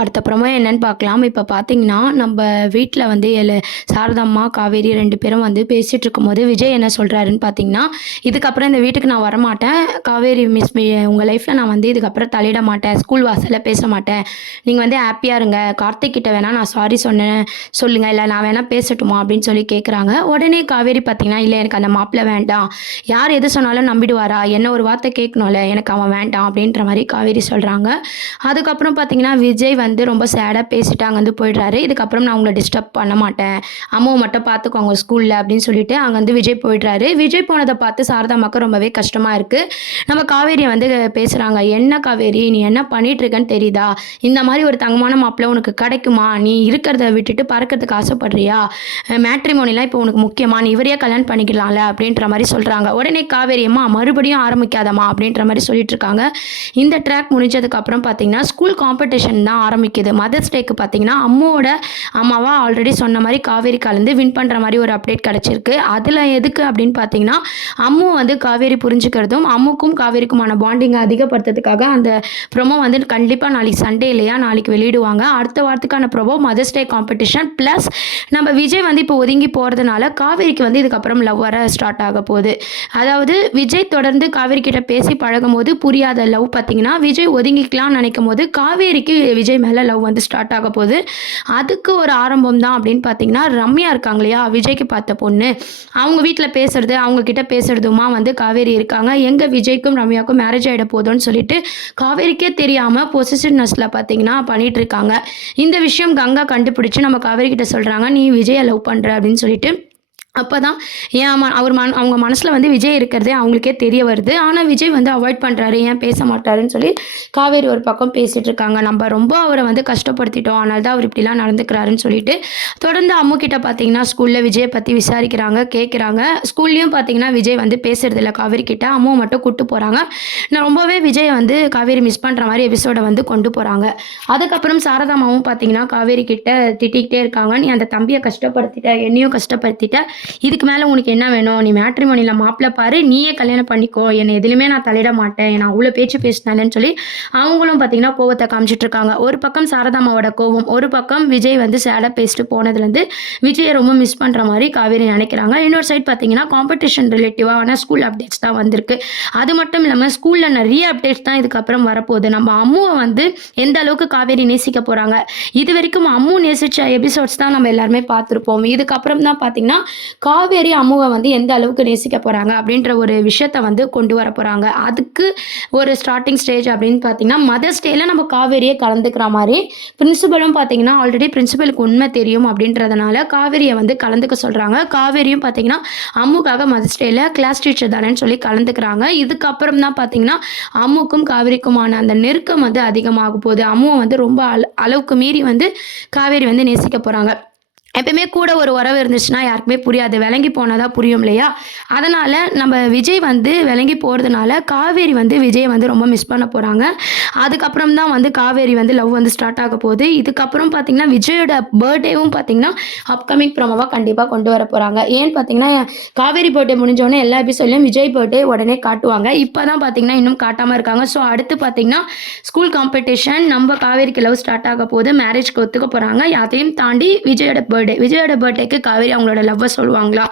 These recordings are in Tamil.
அடுத்த ப்ரோமோ என்னன்னு பார்க்கலாம். இப்ப பார்த்தீங்கன்னா, நம்ப வீட்ல வந்து சாரதாம்மா, காவேரி 2 பேரும் வந்து பேசிட்டு இருக்கும்போது, விஜய் என்ன சொல்றாருன்னு பார்த்தீங்கன்னா, "இதுக்கப்புறம் இந்த வீட்டுக்கு நான் வரமாட்டேன். காவேரி மிஸ் உங்க லைஃப்ல நான் வந்து இதுக்கப்புறம் தலையிட மாட்டேன். ஸ்கூல் வாசல்ல பேச மாட்டேன். நீங்க வந்து ஹேப்பியா இருங்க. கார்த்திக் கிட்ட வேணா நான் சாரி சொன்னேன் சொல்லுங்க. இல்ல நான் வேணா பேசட்டுமா?" அப்படின்னு சொல்லி கேட்குறாங்க. உடனே காவேரி பார்த்தீங்கன்னா, "இல்ல எனக்கு அந்த மாப்பிள வேண்டாம். யார் எது சொன்னாலும் நம்பிடுவாரா? என்ன ஒரு வார்த்தை கேட்கணும்ல. எனக்கு அவன் வேண்டாம்." அப்படின்ற மாரி காவேரி சொல்றாங்க. அதுக்கப்புறம் பார்த்தீங்கன்னா, விஜய் வந்து ரொம்ப சேடா பேசிட்டு அங்கேருந்து போயிடுறாரு. "இதுக்கப்புறம் நான் உங்கள டிஸ்டர்ப் பண்ண மாட்டேன். அம்மாவ மட்டும் பார்த்துக்கோங்க ஸ்கூல்ல" அப்படின்னு சொல்லிட்டு அங்கேருந்து விஜய் போயிடுறாரு. விஜய் போனத பார்த்து சாரதாம்மாக்கு ரொம்பவே கஷ்டமா இருக்கு. நம்ம காவேரிய வந்து பேசுறாங்க. "என்ன காவேரி, நீ என்ன பண்ணிட்டு இருக்கன்னு தெரியுதா? இந்த மாரி ஒரு தங்கமான மாப்பிள்ளை உனக்கு கிடைக்குமா? நீ இருக்கிறத விட்டுட்டு பறக்கிறதுக்கு ஆசைப்படுறியா? மேட்ரிமோனிலாம் இப்போ உனக்கு முக்கியமா? நீ இவரையே கல்யாணம் பண்ணிக்கலாம்ல" அப்படின்ற மாரி சொல்றாங்க. உடனே காவேரி, "அம்மா மறுபடியும் ஆரம்பிக்காதம்மா" அப்படின்ற மாரி சொல்லிட்டு இருக்காங்க. இந்த ட்ராக் முடிஞ்சதுக்கப்புறம் பார்த்தீங்கன்னா, ஸ்கூல் காம்படிஷன் தான் ஆரம்பிக்குது. மதர்ஸ் டேக்கு பார்த்தீங்கன்னா, அம்முவோட அம்மாவா ஆல்ரெடி சொன்ன மாரி காவேரி கலந்து வின் பண்ற மாரி ஒரு அப்டேட் கிடைச்சிருக்கு. அதுல எதுக்கு அப்படின்னு பார்த்தீங்கன்னா, அம்மு வந்து காவேரி புரிஞ்சுக்கிறதும், அம்முக்கும் காவேரிக்குமான பாண்டிங்க அதிகப்படுத்துறதுக்காக அந்த ப்ரோமோ வந்து கண்டிப்பா நாளைக்கு சண்டே இல்லையா, நாளைக்கு வெளியிடுவாங்க. அடுத்த வாரத்துக்கான promo mother's day competition plus நம்ம விஜய் வந்து இப்போ ஒதுங்கி போறதுனால காவேரிக்கு வந்து இதுக்கப்புறம் லவ் வர ஸ்டார்ட் ஆக போகுது. அதாவது விஜய் தொடர்ந்து காவேரி கிட்ட பேசி பழகும்போது புரியாத லவ் பார்த்தீங்கன்னா, விஜய் ஒதுங்கிக்கலாம்னு நினைக்கும்போது காவேரிக்கு விஜய் மேல லவ் வந்து ஸ்டார்ட் ஆக போகுது. அதுக்கு ஒரு ஆரம்பம் தான் அப்படின்னு பார்த்தீங்கன்னா, ரம்யா இருக்காங்க இல்லையா? விஜய்க்கு பார்த்த பொண்ணு. அவங்க வீட்ல பேசுறது, அவங்க கிட்ட பேசுறதுமா வந்து காவேரி இருக்காங்க. எங்க விஜய்க்கும் ரம்யாவுக்கும் மேரேஜ் ஆயிட போதுன்னு சொல்லிட்டு, காவேரிக்கே தெரியாம பொசசிவ்னஸ்ல பார்த்தீங்கன்னா பண்ணிட்டு இருக்காங்க. இந்த விஷயம் கங்கா கண்டுபிடிச்சு நம்ம காவேரி கிட்ட சொல்றாங்க, "நீ விஜய லவ் பண்ற" அப்படின்னு சொல்லிட்டு. அப்பதான் ஏன் அவங்க மனசுல வந்து விஜய் இருக்கிறதே அவங்களுக்கே தெரிய வருது. ஆனா விஜய் வந்து அவாய்ட் பண்றாரு. ஏன் பேச மாட்டாருன்னு சொல்லி காவேரி ஒரு பக்கம் பேசிட்டு இருக்காங்க. நம்ம ரொம்ப அவர வந்து கஷ்டப்படுத்திட்டோம். அதனால தான் அவர் இப்படிலாம் நடந்துக்கிறாருன்னு சொல்லிட்டு, தொடர்ந்து அம்மு கிட்ட பார்த்தீங்கன்னா, ஸ்கூல்ல விஜய பத்தி விசாரிக்கிறாங்க, கேட்குறாங்க. ஸ்கூல்லயும் பார்த்தீங்கன்னா, விஜய் வந்து பேசுறதில்ல காவேரி கிட்ட. அம்முவ மட்டும் கூட்டு போறாங்க. நான் ரொம்பவே விஜய வந்து காவேரி மிஸ் பண்ற மாரி எபிசோட வந்து கொண்டு போறாங்க. அதுக்கப்புறம் சாரதாம்மாவும் பார்த்தீங்கன்னா, காவேரி கிட்ட திட்டிக்கிட்டே இருக்காங்க. "நீ அந்த தம்பிய கஷ்டப்படுத்திட்ட, என்னையும் கஷ்டப்படுத்திட்ட. இதுக்கு மேல உனக்கு என்ன வேணும்? நீ மேட்ரிமோனில மாப்பிள பாரு. நீயே கல்யாணம் பண்ணிக்கோ. என்ன எதுலயுமே நான் தலையிட மாட்டேன். நான் அவ்ளோ பேச்சு பேசினாலேன்னு" சொல்லி அவங்களும் பார்த்தீங்கன்னா கோவத்த காமிச்சிட்டு இருக்காங்க. ஒரு பக்கம் சாரதாம்மாவோட கோவம், ஒரு பக்கம் விஜய் வந்து சேடா பேசிட்டு போனதுலேருந்து விஜய ரொம்ப மிஸ் பண்ற மாரி காவேரி நினைக்கிறாங்க. இன்னொரு சைட் பார்த்தீங்கன்னா, காம்படிஷன் ரிலேட்டிவான ஸ்கூல் அப்டேட்ஸ் தான் வந்திருக்கு. அது மட்டும் இல்லாம ஸ்கூல்ல நெறைய அப்டேட்ஸ் தான் இதுக்கப்புறம் வரப்போகுது. நம்ம அம்முவ வந்து எந்த அளவுக்கு காவேரி நேசிக்க போறாங்க. இதுவரைக்கும் அம்மு நேசிச்ச எபிசோட்ஸ் தான் நம்ம எல்லாருமே பார்த்துருப்போம். இதுக்கப்புறம் தான் பார்த்தீங்கன்னா, காவேரி அம்முவ வந்து எந்த அளவுக்கு நேசிக்க போறாங்க அப்படின்ற ஒரு விஷயத்த வந்து கொண்டு வர போறாங்க. அதுக்கு ஒரு ஸ்டார்ட்டிங் ஸ்டேஜ் அப்படின்னு பார்த்தீங்கன்னா, மதர்ஸ் டேல நம்ம காவேரியே கலந்துக்கிற மாரி, பிரின்சிபலும் பார்த்தீங்கன்னா, ஆல்ரெடி பிரின்சிபலுக்கு உண்மை தெரியும் அப்படின்றதுனால காவேரிய வந்து கலந்துக்க சொல்றாங்க. காவேரியும் பார்த்தீங்கன்னா, அம்முக்காக மதர்ஸ் டேல கிளாஸ் டீச்சர் தானேன்னு சொல்லி கலந்துக்கிறாங்க. இதுக்கப்புறம் தான் பார்த்தீங்கன்னா, அம்முக்கும் காவேரிக்குமான அந்த நெருக்கம் வந்து அதிகமாக போகுது. அம்முவ வந்து ரொம்ப அளவுக்கு மீறி வந்து காவேரி வந்து நேசிக்க போறாங்க. எப்பயுமே கூட ஒரு உறவு இருந்துச்சுன்னா யாருக்குமே புரியாது. விலகி போனா தான் புரியும் இல்லையா? அதனால நம்ம விஜய் வந்து விலகி போறதுனால, காவேரி வந்து விஜய வந்து ரொம்ப மிஸ் பண்ண போறாங்க. அதுக்கப்புறம் தான் வந்து காவேரி வந்து லவ் வந்து ஸ்டார்ட் ஆக போகுது. இதுக்கப்புறம் பார்த்தீங்கன்னா, விஜயோட பர்த்டேவும் பார்த்தீங்கன்னா, அப்கமிங் ப்ரோமோவா கண்டிப்பா கொண்டு வர போறாங்க. ஏன்னு பார்த்தீங்கன்னா, காவேரி பர்த்டே முடிஞ்சோனே எல்லா எபிசோட்லயும் விஜய் பர்த்டே உடனே காட்டுவாங்க. இப்ப தான் பார்த்தீங்கன்னா, இன்னும் காட்டாம இருக்காங்க. ஸோ அடுத்து பார்த்தீங்கன்னா, ஸ்கூல் காம்படிஷன் நம்ம காவேரிக்கு லவ் ஸ்டார்ட் ஆக போகுது. மேரேஜ்க்கு ஒத்துக்க போறாங்க. அதையும் தாண்டி விஜயோட பர்த்டேக்கு காவேரி அவங்களோட லவ்வ சொல்லுவாங்களா?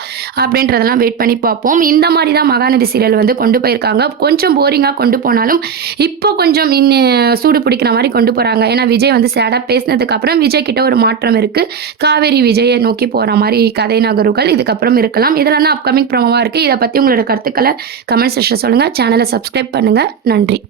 அப்படின்றதெல்லாம் வெயிட் பண்ணி பார்ப்போம். இந்த மாரி தான் மகாநதி சீரியல் வந்து கொண்டு போயிருக்காங்க. கொஞ்சம் போரிங்கா கொண்டு போனாலும், இப்போ கொஞ்சம் சூடு பிடிக்கிற மாரி கொண்டு போறாங்க. ஏன்னா விஜய் வந்து சேடா பேசினதுக்கு அப்புறம் விஜய் கிட்ட ஒரு மாற்றம் இருக்கு. காவேரி விஜய நோக்கி போற மாரி கதை நகர்வுகள் இதுக்கப்புறம் இருக்கலாம். இதெல்லாம் தான் அப்கமிங் ப்ரோமோவா இருக்கு. இத பத்தி உங்களோட கருத்துக்கள கமெண்ட் செக்ஷன்ல சொல்லுங்க. சேனல சப்ஸ்கிரைப் பண்ணுங்க. நன்றி.